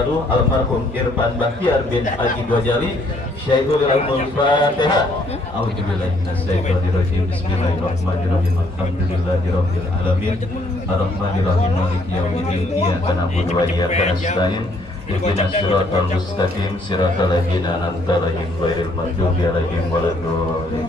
lalu almarhum Irfan Bahtiar bin Haji Ghazali. Syekhul Ilmul Fatihah. A'udzubillahi minasyaitonir rajim. Bismillahirrahmanirrahim. Alhamdulillahirabbil alamin. Arrahmanirrahim. Maliki yaumiddin. Iyyaka na'budu wa iyyaka nasta'in. Ihdinas siratal mustaqim siratal ladzina an'amta 'alaihim ghairil maghdubi 'alaihim waladdallin.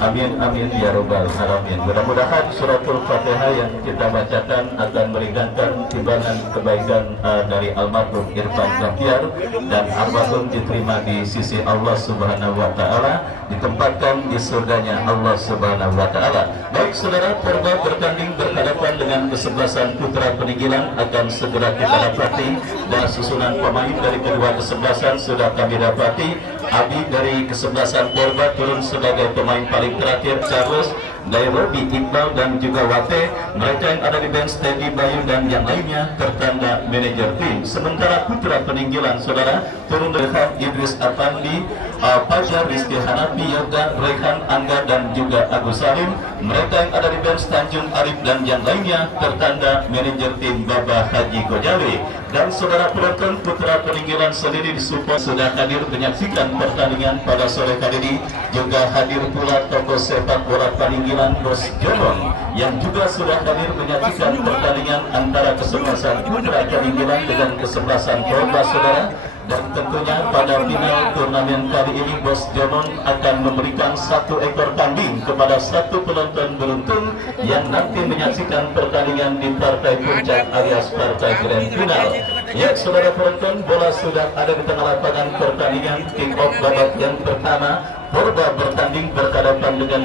Amin amin ya rabbal alamin. Mudah-mudahan suratul Fatihah yang kita bacakan akan meringankan timbangan kebaikan dari almarhum Irfan Bahtiar dan almarhum diterima di sisi Allah Subhanahu wa taala, ditempatkan di surganya Allah Subhanahu wa taala. Baik saudara, Porba bertanding berhadapan dengan kesebelasan Putra Peninggilan akan segera kita dapati, dan susunan pemain dari kedua kesebelasan sudah kami dapati. Abi dari kesebelasan Porba turun sebagai pemain paling terakhir, Charles, Nairobi, Iqbal dan juga Wate. Mereka yang ada di bench, Teddy, Bayu dan yang lainnya tertanda manajer tim. Sementara Putra Peninggilan saudara turun dari Idris Afandi, Fajar, Rizky Hanafi, Yoga, Rehan, Angga dan juga Agus Salim. Mereka yang ada di bench, Tanjung Arif dan yang lainnya tertanda manajer tim Baba Haji Ghazali. Dan saudara penonton, Putra Peninggilan sendiri disupport sudah hadir menyaksikan pertandingan pada sore hari ini. Juga hadir pula tokoh sepak bola Peninggilan Bos Jonon yang juga sudah hadir menyaksikan pertandingan antara kesebelasan Putra Peninggilan dengan kesebelasan Porba saudara. Dan tentunya pada final turnamen kali ini Bos Jonon akan memberikan 1 ekor kambing kepada 1 penonton beruntung yang nanti menyaksikan pertandingan di partai puncak alias partai grand final. Ya saudara penonton, bola sudah ada di tengah lapangan pertandingan. Kick off babak yang pertama, Porba bertanding berhadapan dengan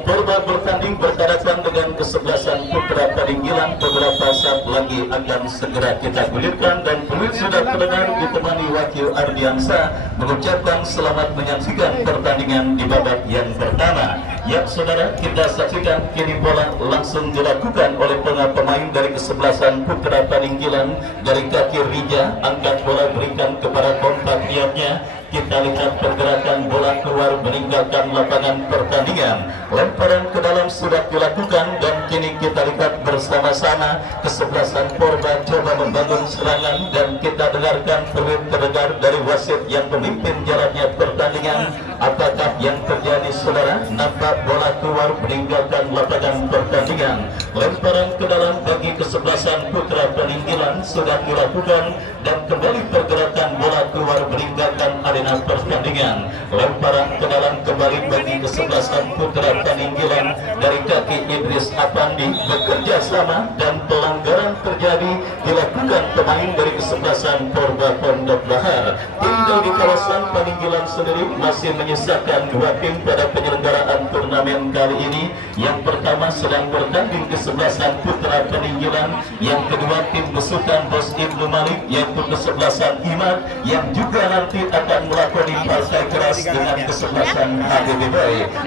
Porba bertanding berhadapan dengan kesebelasan Putra Peninggilan. Beberapa saat lagi akan segera kita gulirkan, dan pemirsa sudah terdengar ditemani Wakil Ardiansa mengucapkan selamat menyaksikan pertandingan di babak yang pertama. Ya saudara, kita saksikan kini bola langsung dilakukan oleh pemain dari kesebelasan Putra Peninggilan. Dari kaki Rija, angkat bola berikan kepada kompak niatnya. Kita lihat pergerakan bola keluar meninggalkan lapangan pertandingan. Lemparan ke dalam sudah dilakukan, dan kini kita lihat bersama-sama kesebelasan Porba coba membangun serangan, dan kita dengarkan terdengar dari wasit yang memimpin jalannya pertandingan. Apakah yang terjadi saudara? Nampak bola keluar meninggalkan lapangan pertandingan. Lemparan ke dalam bagi kesebelasan Putra Peninggilan sudah dilakukan, dan kembali pergerakan bola keluar meninggalkan arena pertandingan. Lemparan ke dalam kembali bagi kesebelasan Putra Peninggilan dari kaki Idris Afandi. Bekerja sama dan pelanggaran terjadi dilakukan pemain dari kesebelasan Porba Pondok Bahar. Tinggal di kawasan Peninggilan sendiri masih menyisakan 2 tim pada penyelenggaraan turnamen kali ini. Yang pertama sedang bertanding kesebelasan Putra Peninggilan, yang kedua tim besutan Bos Ibnu Malik yaitu kesebelasan Imad, yang juga nanti akan melakoni partai keras dengan kesebelasan HBB.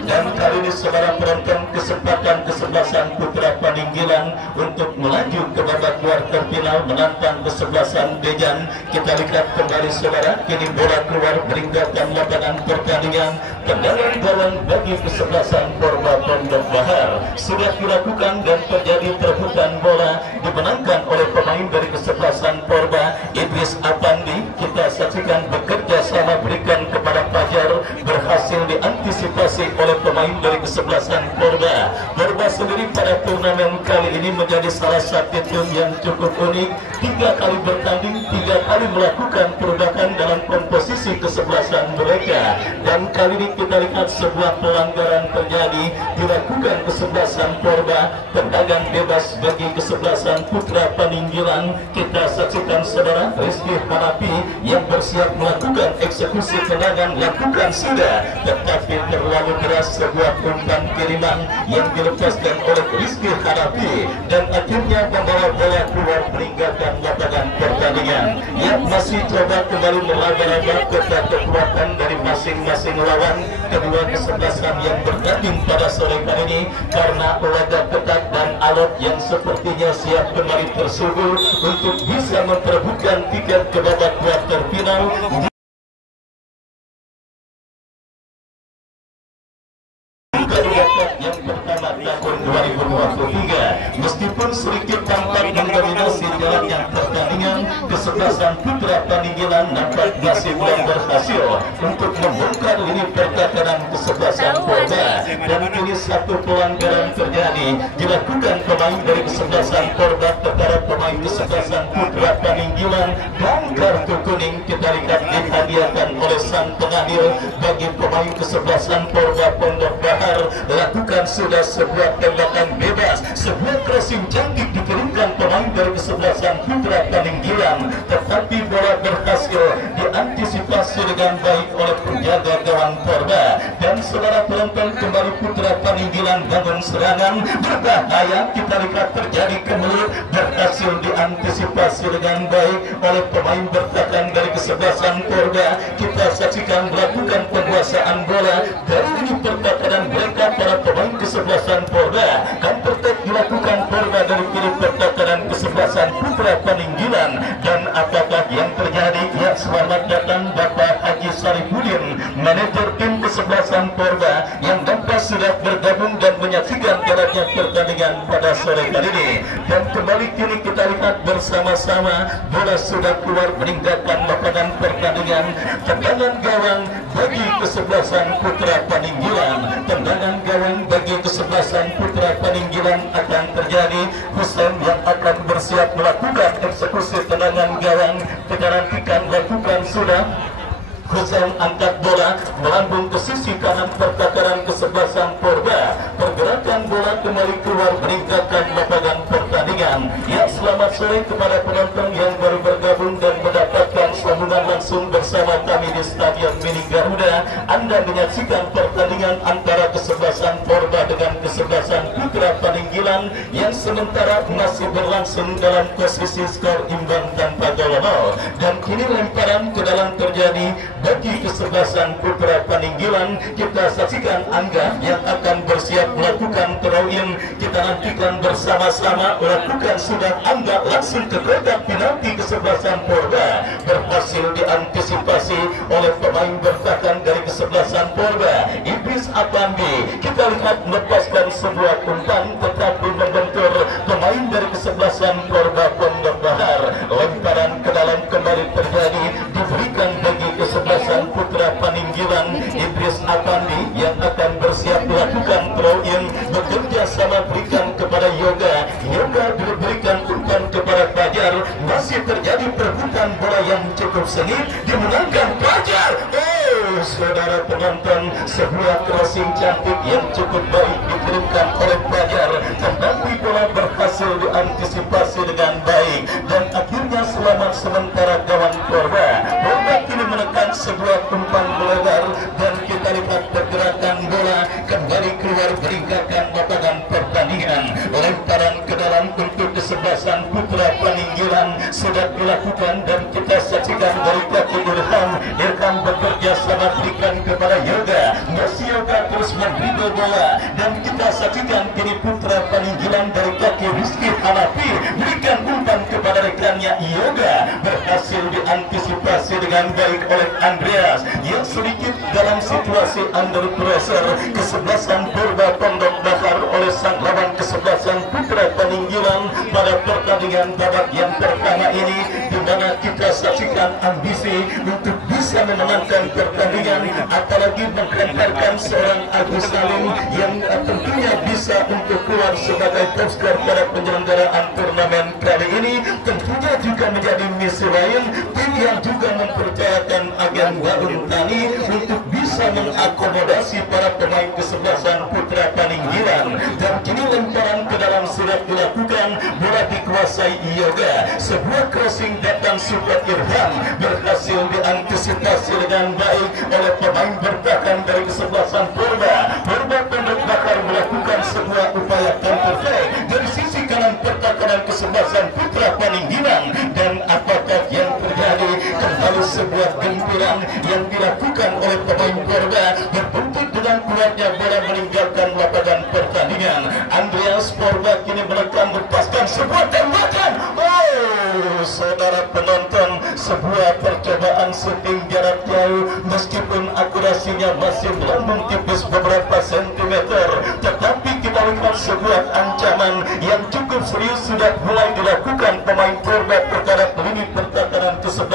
Dan kali ini saudara penonton, kesempatan kesebelasan Putra Peninggilan untuk melaju ke babak kuarter final menantang kesebelasan Dejan. Kita lihat kembali saudara, kini bola keluar meninggalkan lapangan pertandingan. Tendangan gawang bagi kesebelasan Porba Pondok Bahar sudah dilakukan, dan terjadi perebutan bola dimenangkan oleh pemain dari kesebelasan Porba, Idris Afandi. Kita saksikan bekerja sama berikan kepada Fajar, berhasil diantisipasi oleh pemain dari kesebelasan Porba. Porba sendiri pada turnamen kali ini menjadi salah satu tim yang cukup unik. 3 kali bertanding, 3 kali melakukan perubahan dalam komposisi kesebelasan mereka, dan kali ini kita lihat sebuah pelanggaran terjadi dilakukan kesebelasan Porba. Tendangan bebas bagi kesebelasan Putra Peninggilan. Kita saksikan saudara, Rizky Hanafi yang bersiap melakukan eksekusi tendangan lakukan sudah, tetapi terlalu keras sebuah umpan kiriman yang dilepaskan oleh Rizky Hanafi, dan akhirnya membawa bola keluar meninggalkan lapangan pertandingan. Yang masih coba kembali meraba-raba kekuatan dari masing-masing lawan. Kedua kesebelasan yang bertanding pada sore hari ini karena laga ketat dan alot yang sepertinya siap kembali tersuguh untuk bisa memperebutkan tiket ke babak kuarter final. Yang pertama tahun 2023 kesebelasan putra Paninggilan nampak masih belum berhasil untuk membongkar lini pertahanan kesebelasan Porba, dan kini satu pelanggaran terjadi dilakukan pemain dari kesebelasan Porba terhadap pemain kesebelasan putra Paninggilan, dan kartu kuning kita lihat dihadiahkan oleh sang pengadil bagi pemain kesebelasan Porba Pondok Bahar. Lakukan sudah sebuah tembakan bebas, sebuah crossing cantik dikirimkan pemain dari kesebelasan putra Paninggilan, tetapi bola berhasil diantisipasi dengan baik oleh penjaga gawang Porba, dan saudara penonton kembali putra Paninggilan bangun serangan berbahaya. Kita lihat terjadi kemelut, berhasil diantisipasi dengan baik oleh pemain bertahan dari kesebelasan Porba. Kita saksikan melakukan penguasaan bola dari ini pertahanan mereka para pemain kesebelasan Porba, dan tertek dilakukan Porba dari kiri pertahanan kesebelasan putra Paninggilan. Dan apakah yang terjadi? Ya, selamat datang Bapak Haji Sarifudin, manajer tim kesebelasan Porba yang nampak sudah bergabung dan menyaksikan jalannya pertandingan pada sore kali ini. Dan kembali kini kita lihat bersama-sama bola sudah keluar meninggalkan lapangan pertandingan. Tendangan gawang bagi kesebelasan putra Paninggilan, tendangan gawang bagi kesebelasan putra Paninggilan akan terjadi. Husain yang akan bersiap melakukan eksekusi tendangan gawang. Kita nantikan lakukan sudah. Husain angkat bola melambung ke sisi kanan pertahanan kesebelasan Porba. Pergerakan bola kembali keluar meninggalkan lapangan pertandingan. Ya, selamat sore kepada penonton yang baru bergabung dan mendapatkan sambungan langsung bersama kami di Stadion Mini Garuda. Anda menyaksikan pertandingan antara kesebelasan Porba dengan kesebelasan putra Paninggilan yang sementara masih berlangsung dalam posisi skor imbang tanpa gol. Dan kini lemparan ke dalam terjadi bagi kesebelasan putra Paninggilan. Kita saksikan Angga yang akan bersiap melakukan throw-in. Kita nantikan bersama-sama lakukan sudah Angga langsung ke kotak penalti kesebelasan Porba. Berhasil diantisipasi oleh pemain bertahan dari kesebelasan Porba, Idris Apandi. Kita lihat melepaskan sebuah umpan tetapi membentur pemain dari kesebelasan Porba Pondok Bahar. Lemparan ke dalam kembali terjadi, diberikan bagi kesebelasan putra Paninggilan, Idris Apandi yang akan bersiap melakukan throw-in. Bekerja sama berikan kepada Yoga, Yoga diberikan umpan kepada Fajar. Masih terjadi perebutan bola yang cukup sengit, dimenangkan Fajar. Saudara penonton, sebuah crossing cantik yang cukup baik dikirimkan oleh Fajar, tetapi bola berhasil diantisipasi dengan baik, dan akhirnya selamat sementara gawang Porba. Porba kini menekan sebuah umpan lebar, dan kita lihat pergerakan bola kembali keluar meninggalkan lapangan pertandingan. Lemparan ke dalam untuk kesebelasan putra Paninggilan sudah dilakukan, dan kita saksikan dari kaki Irham bekerja sama berikan kepada Yoga. Masih Yoga terus memberi bola, dan kita saksikan kini putra Paninggilan dari kaki Rizky Hanafi berikan umpan kepada rekannya. Yoga berhasil diantisipasi dengan baik oleh Andreas yang sedikit dalam situasi under pressure. Kesebelasan Porba Pondok Bahar oleh sang lawan kesebelasan putra Paninggilan pada pertandingan babak yang pertama ini, di mana kita saksikan ambisi untuk bisa memenangkan pertandingan, apalagi menghantarkan seorang Agus Salim yang tentunya bisa untuk keluar sebagai top skor pada penyelenggaraan turnamen kali ini. Tentunya juga menjadi misi lain tim yang juga mempercayakan agen Warung Tani untuk bisa mengakomodasi para pemain kesebelasan putra Paninggilan. Dan kini lemparan ke dalam surat dilakukan, bola dikuasai Yoga. Sebuah crossing datang support Irham berhasil diantisipasi dengan baik oleh pemain bertahan dari kesebelasan Porba. Porba Pondok Bahar melakukan sebuah upaya counter fake dari sisi kanan pertahanan kesebelasan putra Paninggilan. Dan apakah yang terjadi? Kembali sebuah gempuran yang dilakukan oleh pemain Porba berbuntut dengan keluarnya bola meninggalkan lapangan pertandingan. Andreas Porba kini menekan lepaskan sebuah tembakan. Saudara penonton, sebuah percobaan shooting jarak jauh meskipun akurasinya masih melambung tipis beberapa sentimeter, tetapi kita lihat sebuah ancaman yang cukup serius sudah mulai dilakukan pemain Porba terhadap lini pertahanan kesebelasan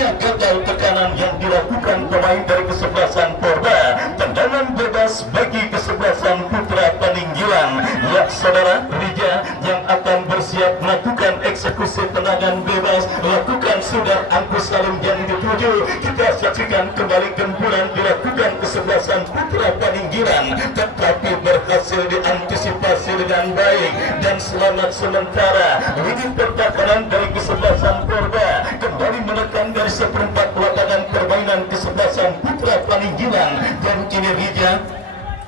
akhirnya gagal tekanan yang dilakukan pemain dari kesebelasan Porda. Tendangan bebas bagi kesebelasan Putra Paninggilan. Ya saudara, Rija yang akan bersiap melakukan eksekusi tendangan bebas, lakukan sudah Agus Salim yang dituju. Kita saksikan kembali gempuran dilakukan kesebelasan Putra Paninggilan, tetapi berhasil diantisipasi dengan baik dan selamat sementara. Lini pertahanan dari kesebelasan Porda kembali menekan dari seperempat lapangan permainan kesebelasan Putra Paninggilan, dan kini Rija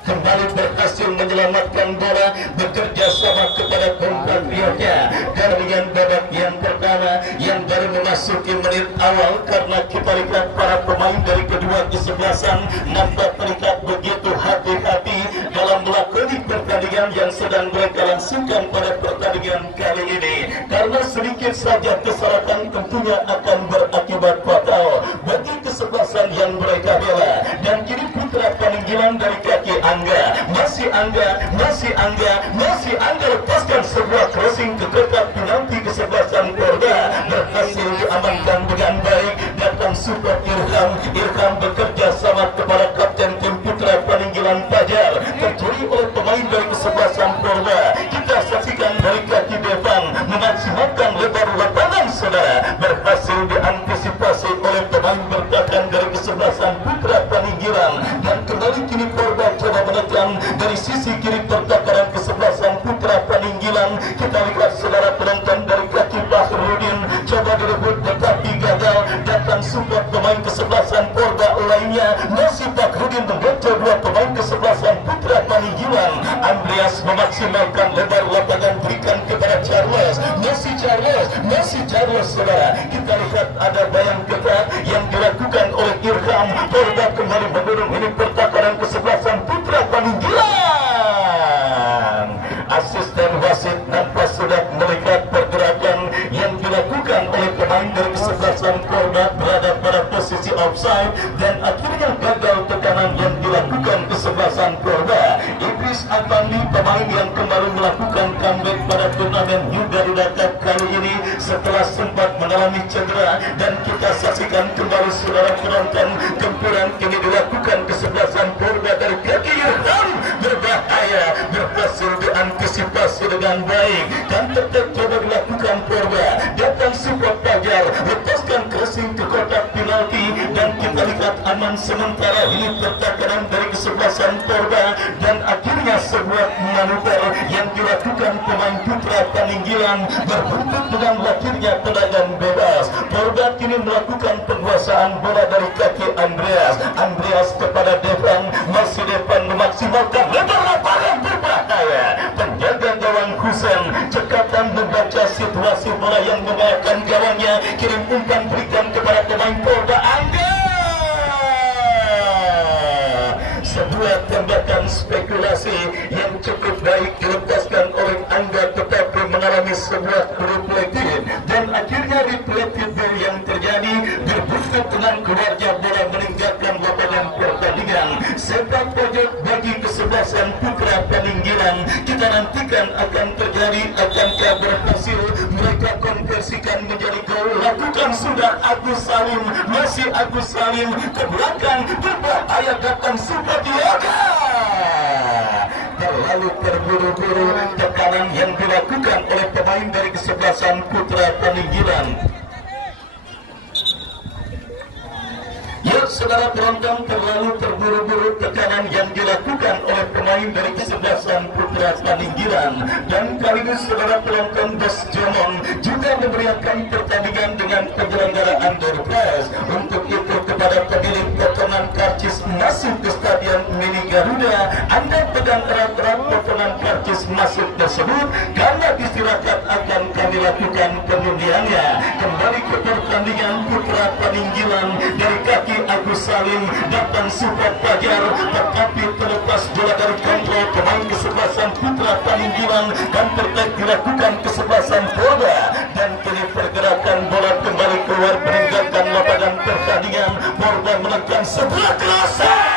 kembali berhasil menyelamatkan bola bekerja sama kepada kompatriotnya. Dan dengan babak yang pertama yang baru memasuki menit awal, karena kita lihat para pemain dari kedua kesebelasan nampak terlihat begitu hati-hati dalam melakoni pertandingan yang sedang mereka langsungkan pada pertandingan kali ini, karena sedikit saja kesalahan tentunya akan berakibat fatal bagi kesebelasan yang mereka bela. Dan kini Putra Paninggilan dari kaki masih Angga lepaskan sebuah crossing ke kotak penalti kesebelasan Porda, berhasil diamankan dengan baik. Datang support Irham bekerja sama kepada kapten tim Putra Paninggilan Fajar, tercuri oleh pemain dari kesebelasan Porda. Kita saksikan dari kaki Devan memaksimalkan lebar lapangan saudara, berhasil diantisipasi oleh pemain bertahan dari kesebelasan Putra Paninggilan. Dan kembali kini Porda coba menekan dari sisi kiri pertahanan kesebelasan Putra Paninggilan. Kita lihat saudara penonton dari kaki Bahrudin coba direbut tetapi gagal. Datang support pemain kesebelasan Porda lainnya, masih Bahrudin membaca dua pemain kesebelasan Putra Paninggilan. Andreas memaksimalkan lebar lapangan, berikan kepada Charles, masih Charles saudara. Kita lihat ada bayang ketat yang dilakukan oleh Irham. Porda kembali mendorong ini pertahanan kesebelasan Putra Paninggilan. Asisten wasit nampak sudah melihat pergerakan yang dilakukan oleh pemain dari kesebelasan Porda berada pada posisi offside, dan akhirnya gagal tekanan yang dilakukan kesebelasan Porda. Idris Afandi, pemain yang kembali melakukan comeback pada turnamen New Garuda Cup kali ini setelah sempat mengalami cedera. Dan kita saksikan kembali saudara penonton, gempuran kini dilakukan kesebelasan Porda dari kaki Irham, berbahaya, berhasil diantisipasi dengan baik dan tetap coba dilakukan Porda. Datang support Fajar, lepaskan crossing ke kotak penalti, dan kita lihat aman sementara ini pertahanan dari kesebelasan Porda. Dan akhirnya sebuah manuver yang dilakukan pemain Putra Paninggilan berbuntut dengan lahirnya tendangan bebas. Porda kini melakukan penguasaan bola dari kaki Andreas kepada Devan, masih Devan memaksimalkan lebar lapangan, berbahaya. Penjaga gawang Husen cekatan membaca situasi bola yang membahayakan gawangnya, kirim umpan berikan kepada pemain Porda. Sebuah tembakan spekulasi yang cukup baik dilepaskan oleh Angga, tetapi mengalami sebuah reflektif, dan akhirnya reflektif yang terjadi berbuntut dengan keluarnya bola meninggalkan lapangan pertandingan. Sepak pojok bagi kesebelasan Putra Paninggilan. Kita nantikan akan terjadi, akankah berhasil mereka konversikan menjadi gol. Lakukan sudah Agus Salim, masih Agus Salim ke belakang, berbahaya, datang super Dioga. Terlalu terburu-buru tekanan yang dilakukan oleh pemain dari kesebelasan Putra Paninggilan. Ya saudara penonton, terlalu terburu-buru tekanan yang dilakukan oleh pemain dari kesebelasan Putra Paninggilan. Dan kali ini saudara penonton, Bos Jomon juga memberikan pertandingan dengan penyelenggaraan door prize. Untuk itu kepada pemilik potongan karcis masuk ke Stadion Mini Garuda, Anda pegang erat-erat potongan karcis masuk tersebut, karena istirahat akan kami lakukan pengundiannya. Kembali ke pertandingan Putra Paninggilan dari kaki Agus Salim, datang support Fajar, tetapi terlepas bola dari kontrol pemain kesebelasan Putra Paninggilan, dan tertek dilakukan kesebelasan Porda. Dan kini pergerakan bola kembali keluar meninggalkan lapangan pertandingan. Porda menekan sebuah crossing.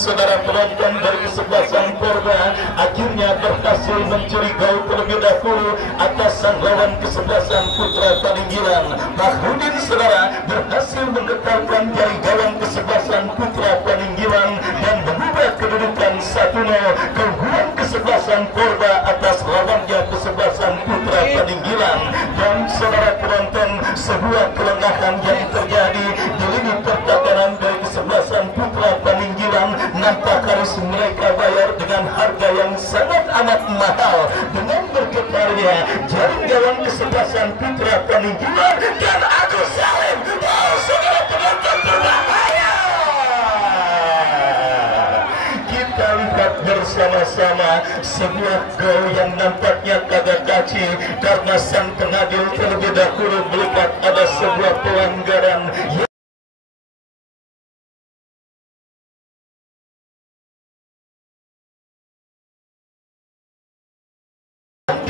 saudara penonton dari kesebelasan Porda akhirnya berhasil mencuri gol terlebih dahulu atas sang lawan kesebelasan Putra Paninggilan. Bahrudin saudara berhasil menggetarkan jari gawang kesebelasan Putra Paninggilan dan mengubah kedudukan 1-0 keunggulan kesebelasan Porda atas lawannya kesebelasan Putra Paninggilan. Dan saudara penonton, sebuah kelengahan yang terjadi di lini pertahanan dari kesebelasan Putra Paninggilan nampak harus mereka bayar dengan harga yang sangat amat mahal dengan bergetarnya jaring gawang kesebelasan Putra Paninggilan dan Agus Salim. Oh, saudara penonton berbahaya. Kita lihat bersama-sama sebuah gol yang nampaknya kagak kaci karena sang pengadil terlebih dahulu melihat ada sebuah pelanggaran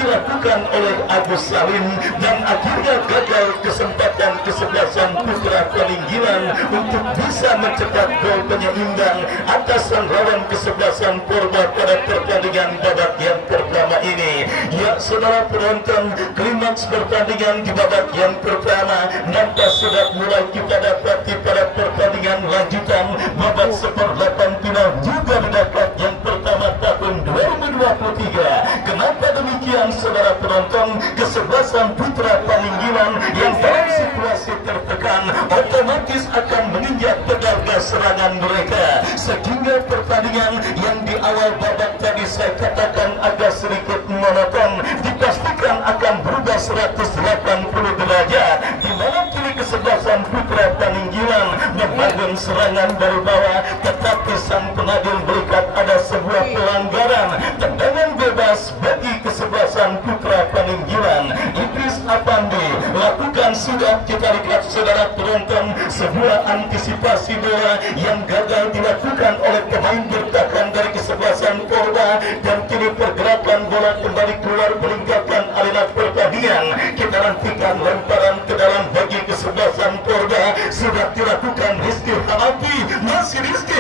dilakukan oleh Agus Salim dan akhirnya gagal kesempatan kesebelasan Putra Paninggilan untuk bisa mencetak gol penyeimbang atas sang lawan kesebelasan Porda pada pertandingan babak yang pertama ini. Ya saudara penonton, klimaks pertandingan di babak yang pertama nampak sudah mulai kita dapati pada pertandingan lanjutan babak seperempat final juga mendapat yang pertama tahun 2023. Kenapa demikian saudara penonton? Kesebelasan Putra Paninggilan yang dalam situasi tertekan otomatis akan menginjak pedal gas serangan mereka sehingga pertandingan yang di awal babak tadi saya katakan agak sedikit monoton dipastikan akan berubah 180 derajat di mana kini kesebelasan Putra Paninggilan membangun serangan dari bawah, tetapi sang pengadil melihat ada sebuah pelanggaran tendangan bebas bagi kesebelasan Putra Paninggilan. Idris Apandi lakukan sudah kita lihat saudara penonton sebuah antisipasi bola yang gagal dilakukan oleh pemain bertahan dari kesebelasan Porda dan kini pergerakan bola kembali keluar meninggalkan arena pertandingan. Kita nantikan lemparan ke dalam bagi kesebelasan Porda sudah dilakukan Rizky Hanafi, masih Rizky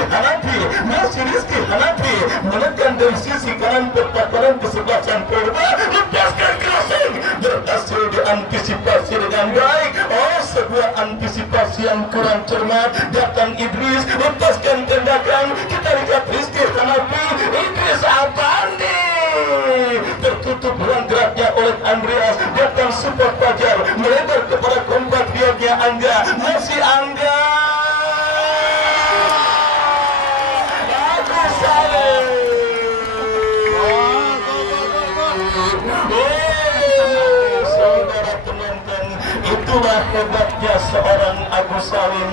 Hanafi menekan dari sisi kanan pertahanan kesebelasan Porda, lepaskan crossing, berhasil diantisipasi dengan baik. Oh, sebuah antisipasi yang kurang cermat, datang Idris, lepaskan tendakan, kita lihat Rizky Hanafi, Idris Apandi tertutup ruang geraknya oleh Andreas, datang support Fajar, melebar kepada kompatriotnya Angga, masih Angga, Agus Salim. Saudara penonton, itulah hebatnya seorang Agus Salim.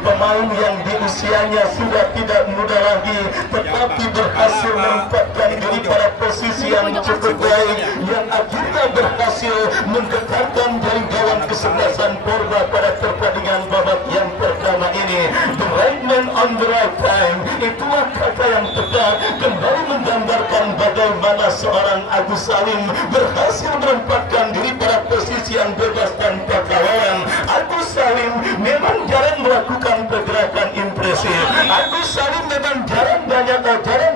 Pemain yang di usianya sudah tidak muda lagi, tetapi berhasil menempatkan diri pada posisi yang cukup baik, yang akhirnya berhasil menggetarkan jaring gawang kesebelasan Porda pada pertandingan babak yang pertama ini. The right man on the right time, itulah kata yang tepat, kembali menggambarkan bagaimana seorang Agus Salim berhasil menempatkan diri pada posisi yang bebas tanpa kawalan. Agus Salim memang jarang melakukan pergerakan impresif. Agus Salim memang jarang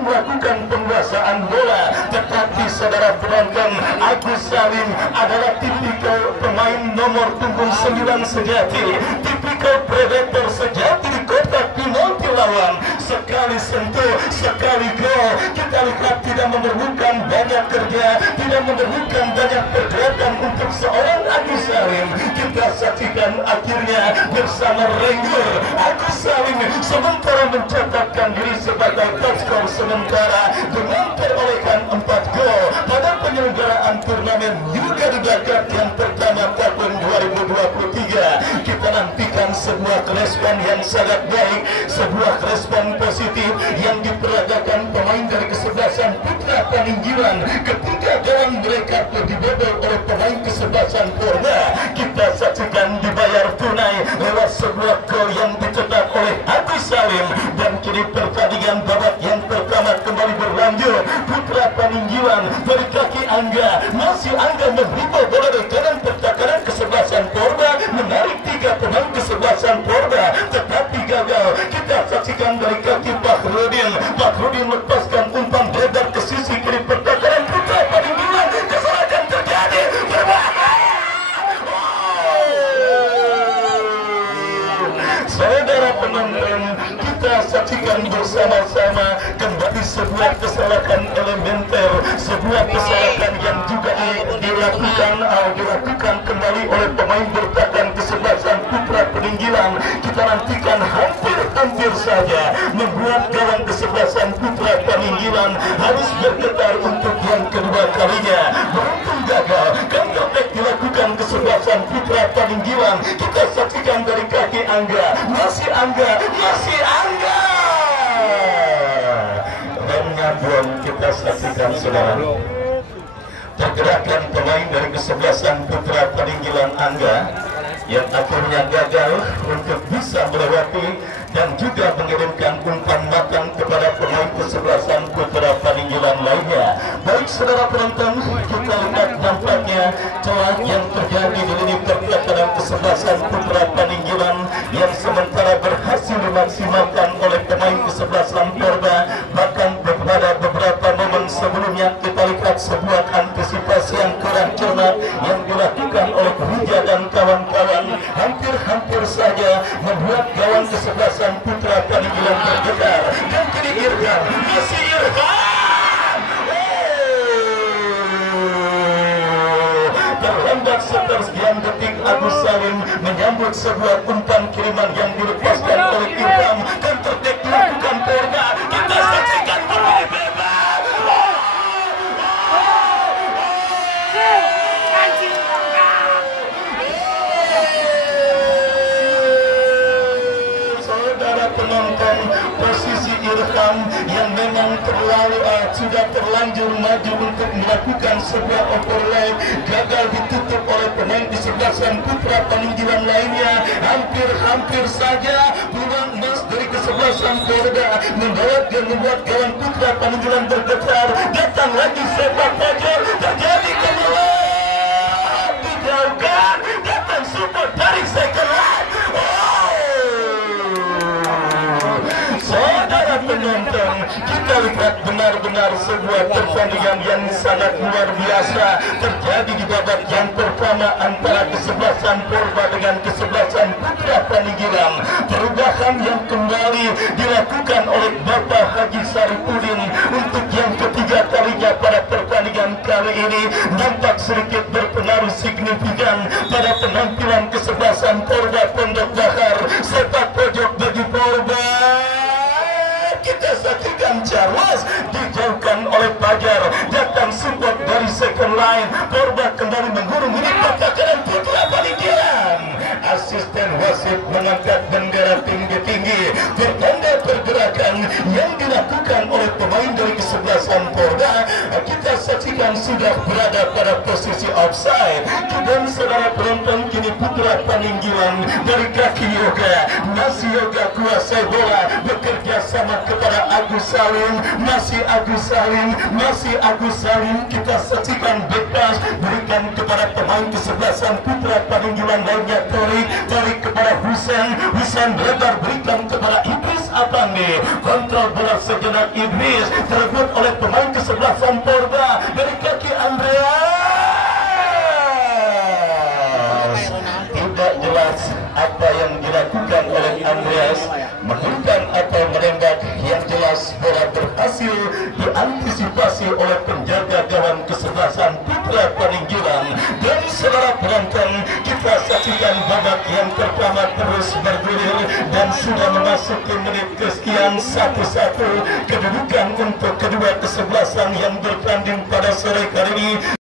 melakukan penguasaan bola, tetapi saudara penonton, Agus Salim adalah tipikal pemain nomor punggung 9 sejati, tipikal predator sejati di kotak penalti lawan. Sekali sentuh, sekali gol, kita lihat tidak memerlukan banyak kerja, tidak memerlukan banyak pergerakan untuk seorang Agus Salim. Kita saksikan akhirnya bersama Renggur, Agus Salim sementara mencatatkan diri sebagai top skor sementara dengan perolehan 4 gol pada penyelenggaraan turnamen Liga Dedakat yang pertama tahun 2023. Kita nantikan sebuah respon yang sangat baik, sebuah respon positif yang diperagakan pemain dari kesebelasan kesebelasan Putra Paninggilan ketika gawang mereka dibobol oleh pemain kesebelasan Porda. Kita saksikan dibayar tunai lewat sebuah gol yang dicetak oleh Agus Salim, dan kini pertandingan babak yang pertama kembali berlanjut. Putra Paninggilan dari kaki Angga, masih Angga membobol bola dari kanan pertahanan kesebelasan Porda, menarik 3 pemain kesebelasan Porda, tetapi gagal. Kita saksikan dari kaki Fakhrudin lepaskan umpan lebar ke sisi kiri pertahanan Putra Paninggilan. Kesalahan terjadi, berbahaya. Saudara penonton, kita saksikan bersama-sama kembali sebuah kesalahan elementer, sebuah kesalahan yang juga dilakukan kembali oleh pemain bertahan kesebelasan Putra Paninggilan. Kita nantikan hampir saja membuat gawang kesebelasan Putra Paninggilan harus bergetar untuk yang kedua kalinya. Beruntung gagal, comeback dilakukan kesebelasan Putra Paninggilan. Kita saksikan dari kaki Angga, masih Angga. Remnya belum kita saksikan, saudara. Pergerakan pemain dari kesebelasan Putra Paninggilan Angga yang akhirnya gagal untuk bisa melewati dan juga mengirimkan umpan matang kepada pemain kesebelasan Putra Paninggilan lainnya. Baik saudara penonton, kita lihat nampaknya celah yang terjadi di lini pertahanan kesebelasan Putra Paninggilan yang sementara berhasil dimaksimalkan oleh pemain kesebelasan Porda. Bahkan pada beberapa momen sebelumnya kita lihat sebuah antisipasi yang kurang cermat yang dilakukan oleh Rija dan kawan-kawan, hampir saja membuat gawang kesebelasan Putra Paninggilan bergetar. Dan kini Irfan, masih Irfan. Terlambat sepersekian detik Agus Salim menyambut sebuah umpan kiriman yang dilepaskan oleh Irfan dan terdek dilakukan Porda. Kita saksikan pemain bebas. Penonton, posisi Irfan yang memang sudah terlanjur maju untuk melakukan sebuah overlap, gagal ditutup oleh pemain di kesebelasan Putra Paninggilan lainnya. Hampir saja peluang emas dari kesebelasan Porda membuat gawang Putra Paninggilan bergetar. Datang lagi sepak pojok, terjadi kemudian dijauhkan, datang support dari second line. Saudara penonton, kita lihat benar-benar sebuah pertandingan yang sangat luar biasa terjadi di babak yang pertama antara kesebelasan Porda dengan kesebelasan Putra Paninggilan. Perubahan yang kembali dilakukan oleh Bapak Haji Saripudin untuk yang ketiga kalinya pada pertandingan kali ini nampak sedikit berpengaruh signifikan pada penampilan kesebelasan Porda Pondok Bahar. Sepak pojok bagi Porda. Kita saksikan Charles dijauhkan oleh Fajar, datang support dari second line. Porda kembali menggurung ini pertahanan Putra Paninggilan. Asisten wasit mengangkat bendera tinggi-tinggi bertanda pergerakan yang dilakukan oleh pemain dari kesebelasan Porda. Kita saksikan sudah berada pada posisi offside. Dan saudara penonton, kini Putra Paninggilan dari kaki Yoga, masih Yoga kuasai bola, bekerja sama kepada Agus Salim, masih Agus Salim. Kita saksikan bebas berikan kepada pemain kesebelasan Putra Paninggilan lainnya, tarik kepada Husen lebar berikan kepada Idris Apandi. Kontrol bola sejenak Idris terebut oleh pemain kesebelasan Porda dari kaki Andreas. Tidak jelas apa yang dilakukan oleh Andreas, menghunkan atau menembak. Yang jelas bola berhasil diantisipasi oleh penjaga gawang kesebelasan Putra Paninggilan. Dan saudara penonton, kita saksikan babak yang pertama terus bergulir dan sudah memasuki menit kesekian 1-1 kedudukan untuk kedua kesebelasan yang bertanding pada sore kali ini.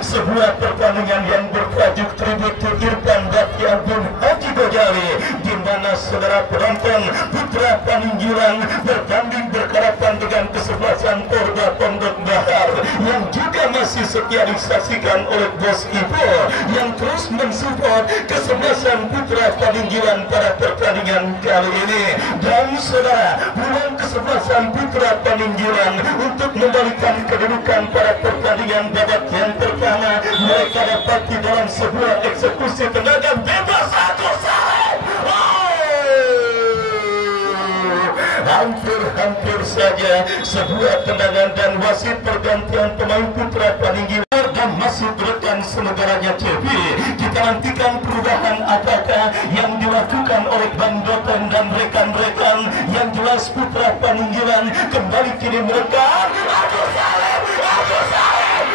Sebuah pertandingan yang bertajuk tribute to Irfan Bakti Abdul Haji Gojali, di mana saudara penonton, putra Paninggilan bertanding berhadapan dengan kesebelasan Porda Pondok Bahar yang juga masih setia disaksikan oleh Bos Ipo yang terus mensupport kesebelasan putra Paninggilan pada pertandingan kali ini. Dan saudara, bulan kesebelasan putra Paninggilan untuk membalikan kedudukan pada pertandingan babak yang pertama, mereka dapati dalam sebuah eksekusi tenaga bebas atau salah. Hampir saja sebuah tendangan dan wasit pergantian pemain putra Paninggilan dan masuk rekan senegaranya CB. Kita nantikan perubahan apakah yang dilakukan oleh Bang Doton dan rekan-rekan. Yang jelas putra Paninggilan kembali kini merekam. Aduh Salim.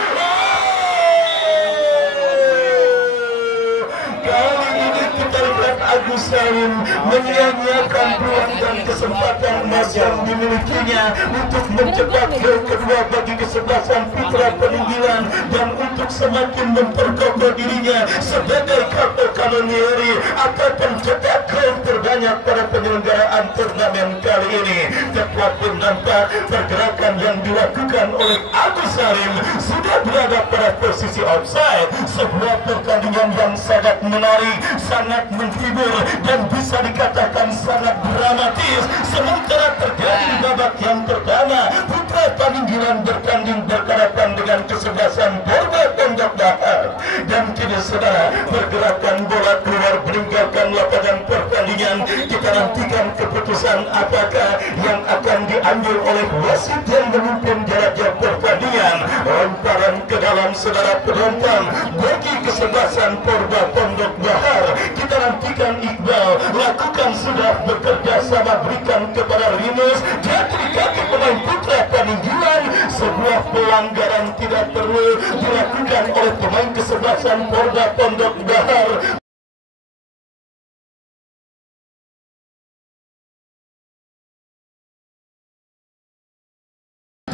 Kali ini kita lihat Agus Salim menyanyiakan peluang dan kesempatan emas yang dimilikinya untuk mencetak gol kedua bagi kesebelasan putra Paninggilan dan untuk semakin memperkokoh dirinya sebagai kapal kanonieri atau pencetak gol terbanyak pada penyelenggaraan turnamen kali ini. Tepat pun nampak pergerakan yang dilakukan oleh Agus Salim sudah berada pada posisi offside. Sebuah pertandingan yang sangat menarik, sangat menghibur dan bisa dikatakan sangat dramatis. Sementara terjadi babak yang pertama, putra Paninggilan bertanding berhadapan dengan kesebelasan Porda Pondok Bahar dan kini saudara pergerakan bola keluar meninggalkan lapangan pertandingan. Kita nantikan keputusan apakah yang akan diambil oleh wasit yang memimpin jarak jauh pertandingan. Lemparan ke dalam saudara penonton bagi kesebelasan Porda Pondok Bahar. Kita nantikan Iqbal lakukan sudah bekerja sama berikan kepada Rimus jatuh di kaki pemain putra Paninggilan. Sebuah pelanggaran tidak perlu dilakukan oleh pemain kesebelasan Porda Pondok Bahar.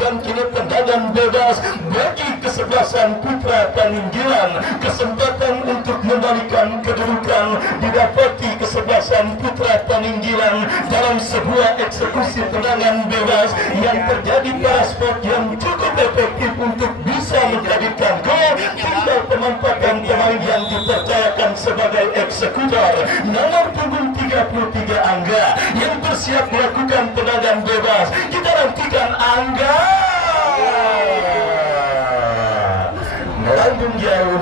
Dan kini tendangan bebas bagi kesebelasan putra Paninggilan. Kesempatan untuk membalikan kedudukan didapati kesebelasan putra Paninggilan dalam sebuah eksekusi tendangan bebas yang terjadi pada spot yang cukup efektif untuk bisa menjadikan gol. Tinggal pemanfaatan pemain yang dipercayakan sebagai eksekutor nomor punggung 33 Angga yang bersiap melakukan tendangan bebas. Kita nantikan Angga melambung jauh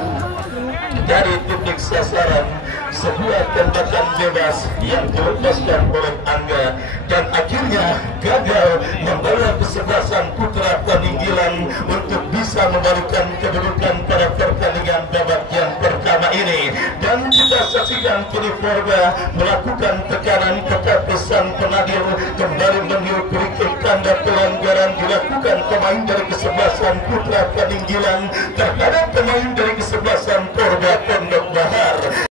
dari titik sasaran. Sebuah tembakan bebas yang dilepaskan oleh Angga dan akhirnya gagal membawa kesebelasan putra Paninggilan untuk bisa membalikan kedudukan pada pertandingan babak yang pertama ini. Dan kita saksikan kini Porda melakukan tekanan tetapi sang penadil kembali meniup kerikil tanda pelanggaran dilakukan pemain dari kesebelasan putra Paninggilan terhadap pemain dari kesebelasan Porda Pondok Bahar.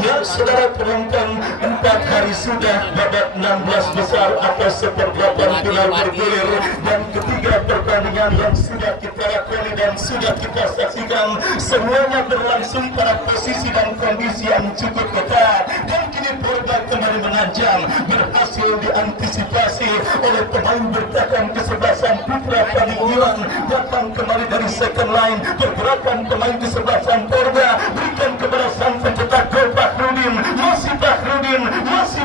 Ya saudara penonton, 4 hari sudah babak 16 besar atau seperempat final bergulir dan ketiga pertandingan yang sudah kita lakoni dan sudah kita saksikan semuanya berlangsung pada posisi dan kondisi yang cukup ketat. Dan kini Porda kembali menanjang, berhasil diantisipasi oleh pemain bertahan kesebelasan putra Paninggilan. Datang kembali dari second line, pergerakan pemain kesebelasan Porda berikan kepada sang pencetak gol Fahrudin, masih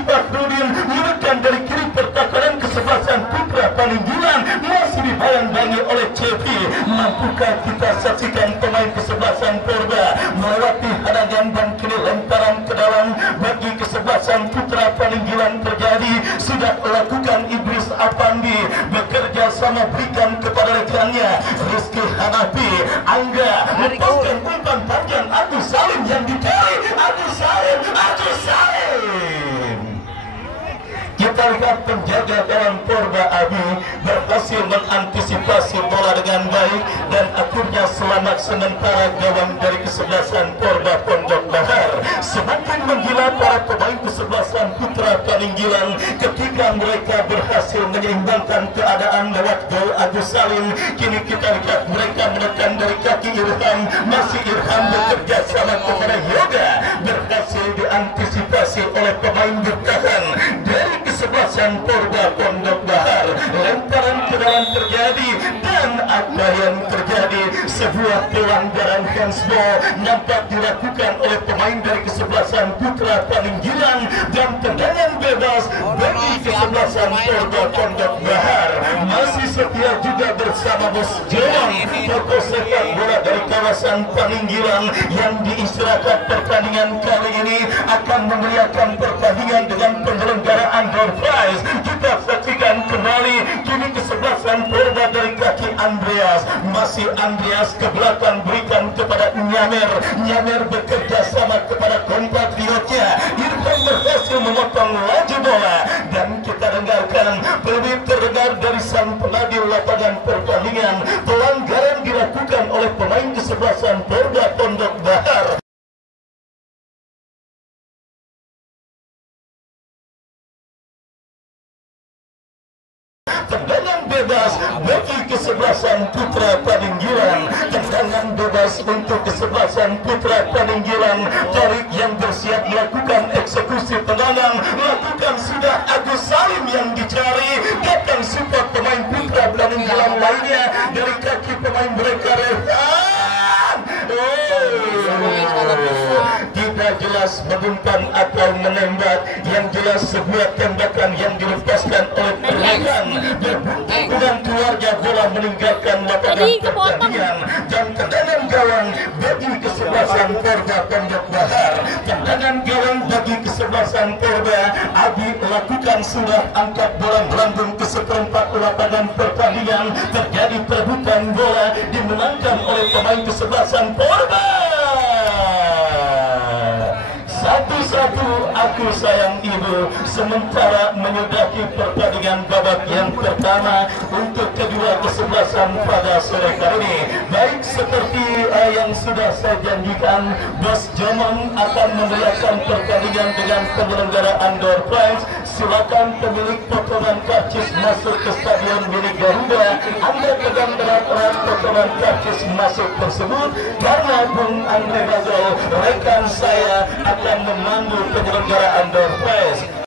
Fahrudin menekan dari kiri pertahanan kesebelasan putra Paninggilan masih dibayang-bayangi oleh Cepi. Mampukah kita saksikan pemain kesebelasan Porda melewati hadangan dan kini lemparan ke dalam bagi kesebelasan putra Paninggilan terjadi. Sudah lakukan Idris Apandi bekerja sama berikan kepada rekannya Rizky Hanafi. Angga lepaskan umpan panjang Agus Salim yang dicari Agus Salim. Kita lihat penjaga gawang Porda Abi berhasil mengantisipasi bola dengan baik dan akhirnya selamat sementara gawang dari kesebelasan Porda Pondok Bahar. Semakin menggila para pemain kesebelasan putra Paninggilan. Peninggilan ketika mereka berhasil menyeimbangkan keadaan lewat gol Agus Salim. Kini kita lihat mereka menekan dari kaki Irham, masih Irham bekerja sama kepada Yoga, berhasil diantisipasi oleh pemain bertahan dari kesebelasan Porda Pondok Bahar. Lemparan ke dalam terjadi dan apa yang terjadi? Sebuah pelanggaran handsball nampak dilakukan oleh pemain dari kesebelasan Putra Peninggilan dan tendangan bebas bagi kesebelasan Porda Pondok Bahar. Masih setia juga bersama Bos Joman, tokoh sepak bola dari kawasan Peninggilan yang diistirahatkan pertandingan kali ini akan memeriahkan pertandingan dengan penyelenggaraan door prize. Kita saksikan kembali kini kesebelasan Porda dari kaki Andreas, masih Andreas ke belakang berikan kepada Nyamer. Nyamer bekerja sama kepada kompatriotnya. Irfan berhasil memotong laju bola dan kita dengarkan pelebih terdengar dari sang pengadil lapangan pertandingan. Pelanggaran dilakukan oleh pemain kesebelasan Porda Pondok Bahar. Tendangan bebas bagi kesebelasan Putra Peninggilan. Tendangan bebas untuk kesebelasan Putra Peninggilan. Tarik yang bersiap melakukan eksekusi tendangan. Lakukan sudah Agus Salim yang dicari. Datang support pemain Putra Peninggilan lainnya dari kaki pemain mereka Rehan. Tidak jelas mengumpan atau menembak. Yang jelas sebuah tembakan yang dilepaskan oleh Rehan dengan keluarga bola meninggalkan lapangan pertandingan. Dan tendangan gawang bagi kesebelasan Porda Pondok Bahar. Tendangan gawang bagi kesebelasan Porda. Abi lakukan sudah angkat bola melambung ke seperempat lapangan pertandingan. Terjadi perebutan bola dimenangkan oleh pemain kesebelasan Porda. 1-1 aku sayang ibu. Sementara menyudahi pertandingan babak yang pertama untuk kedua kesebelasan pada sore kali ini. Baik seperti yang sudah saya janjikan, Bos Jomong akan memeriahkan pertandingan dengan penyelenggaraan door prize. Silakan pemilik potongan karcis masuk ke stadion milik Garuda. Anda pegang erat-erat potongan karcis masuk tersebut karena Bung Andre Bazol rekan saya akan memandu penyelenggaraan door prize.